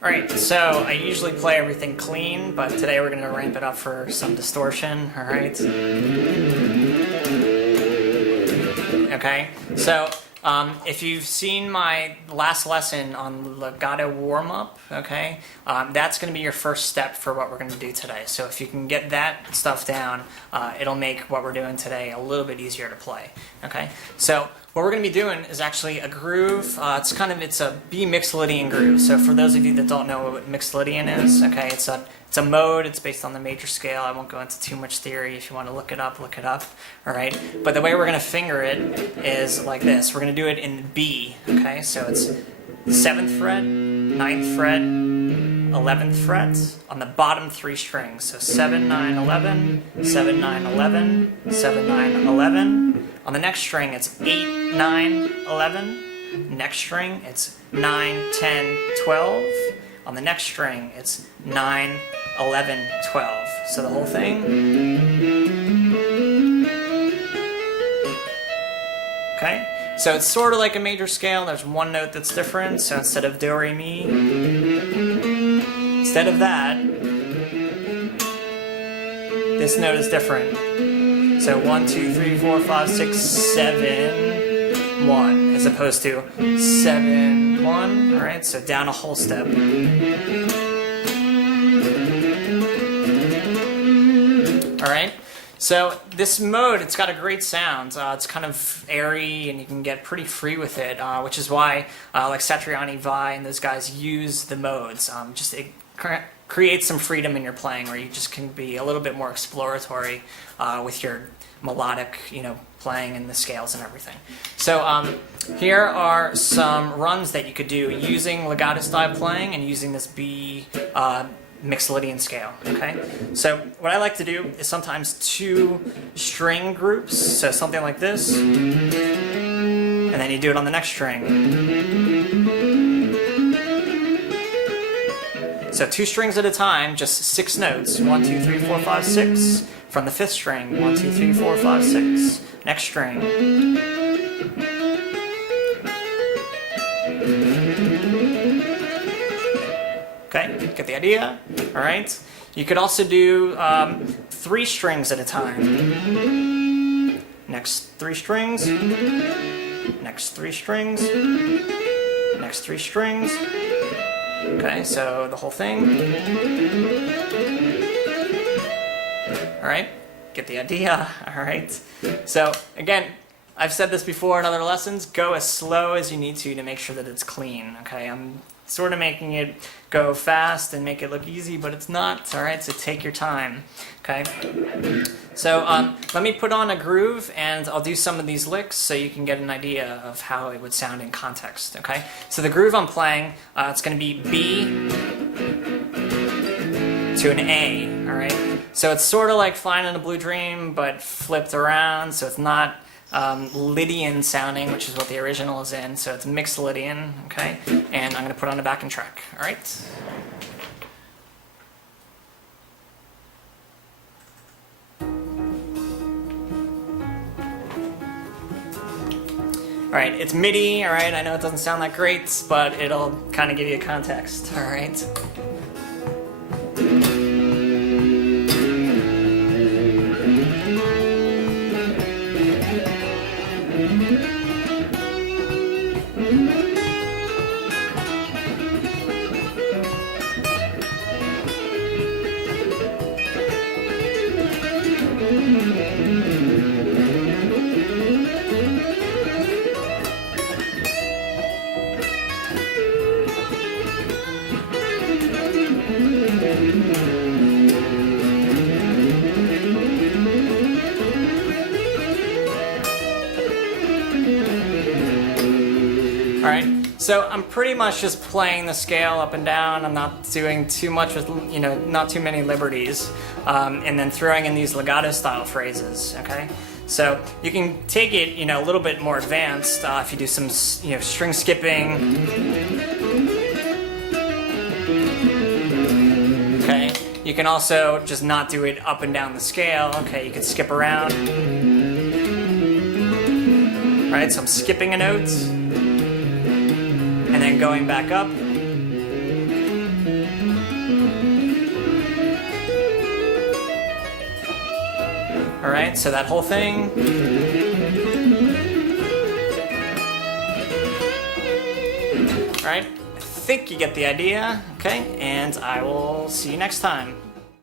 Alright, so I usually play everything clean, but today we're going to ramp it up for some distortion, alright? Okay, so if you've seen my last lesson on Legato warm-up, okay, that's going to be your first step for what we're going to do today. So if you can get that stuff down, it'll make what we're doing today a little bit easier to play, okay? So what we're going to be doing is actually a groove. It's a B Mixolydian groove. So for those of you that don't know what Mixolydian is, okay, it's a mode. It's based on the major scale. I won't go into too much theory. If you want to look it up, all right? But the way we're going to finger it is like this. We're going to do it in B, okay? So it's 7th fret, 9th fret, 11th fret on the bottom 3 strings. So 7, 9, 11, 7, 9, 11, 7, 9, 11. On the next string, it's 8, 9, 11. Next string, it's 9, 10, 12. On the next string, it's 9, 11, 12. So the whole thing. Okay? So it's sort of like a major scale. There's one note that's different. So instead of do, re, mi, instead of that, this note is different. So 1, 2, 3, 4, 5, 6, 7, 1, as opposed to 7, 1, all right? So down a whole step. All right? So this mode, it's got a great sound. It's kind of airy, and you can get pretty free with it, which is why like Satriani, Vi, and those guys use the modes. It creates some freedom in your playing, where you just can be a little bit more exploratory with your melodic, playing and the scales and everything. So here are some runs that you could do using legato style playing and using this B Mixolydian scale, okay? So what I like to do is sometimes 2 string groups, so something like this, and then you do it on the next string. So 2 strings at a time, just 6 notes, 1, 2, 3, 4, 5, 6. From the 5th string, 1, 2, 3, 4, 5, 6. Next string. Okay, get the idea? All right. You could also do 3 strings at a time. Next 3 strings. Next 3 strings. Next 3 strings. Okay, so the whole thing. Alright, get the idea, alright? So, again, I've said this before in other lessons, go as slow as you need to make sure that it's clean, okay? I'm sort of making it go fast and make it look easy, but it's not, alright? So take your time, okay? So, let me put on a groove, and I'll do some of these licks so you can get an idea of how it would sound in context, okay? So the groove I'm playing, it's going to be B to an A, alright? So it's sort of like Flying in a Blue Dream, but flipped around, so it's not Lydian sounding, which is what the original is in, so it's Mixolydian, okay? And I'm going to put on a backing track, alright? Alright, it's MIDI, alright? I know it doesn't sound that great, but it'll kind of give you a context, alright? Alright, so I'm pretty much just playing the scale up and down. I'm not doing too much with, not too many liberties. And then throwing in these legato style phrases, okay? So you can take it, a little bit more advanced if you do some, string skipping. Okay, you can also just not do it up and down the scale. Okay, you could skip around. Right, so I'm skipping a note. And then going back up. All right, so that whole thing. All right, I think you get the idea. Okay, and I will see you next time.